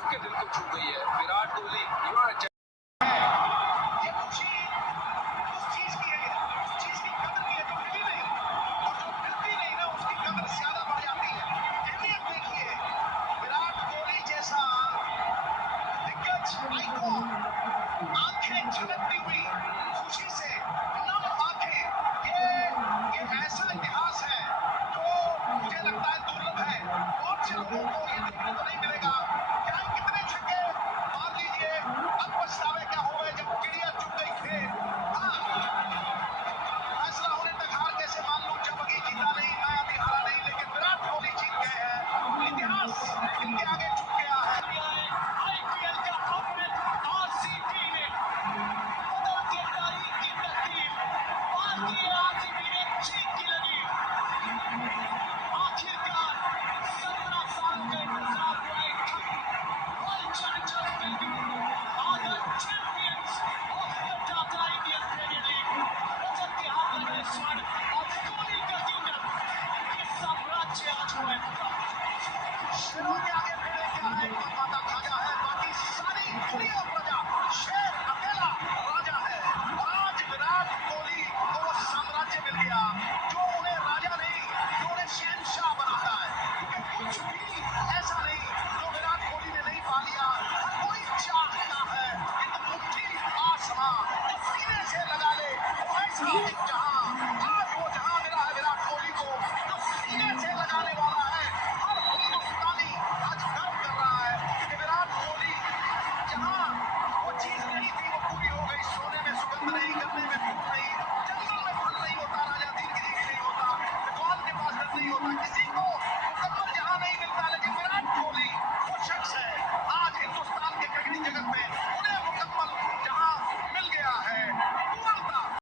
सबके दिल को छू गई है। विराट कोहली युवा ये खुशी उस चीज की है, उस चीज की कदर की है जो मिली नहीं, और जो मिलती नहीं ना उसकी कदर ज्यादा बढ़ जाती है। अहमियत देखिए, विराट कोहली जैसा दिग्गज आइकॉन, आंखें झलकती हुई खुशी से, नम आंखें, ये ऐसा इतिहास है जो मुझे लगता है दुर्लभ है। बहुत से लोगों को ये देखने को नहीं मिलेगा। क्या कितने छक्के मार लीजिए, अब पछतावे क्या हो गए जब चिड़िया चुग गई खेल। हाँ, फैसला होने तक हार कैसे मान लूं जब अभी जीता नहीं, मैं अभी हारा नहीं, लेकिन विराट कोहली जीत गए हैं। इतिहास इनके आगे झुक गया है। आईपीएल का अमृत आरसीबी ने बदल दी तारीख की तकदीर, मार दी आरसीबी ने जीत की लगी। आखिरकार 17 साल का इंतजार हुआ एक world challengers Bengaluru are the champions of the Tata Indian premier league. Rajat के हाथ लगे स्वर्ण और कोहली का किंगडम, ये साम्राज्य आज हुआ है पूरा। शुरू के आगे फिर क्या है, बात खाजा है, बाकी सारी दुनिया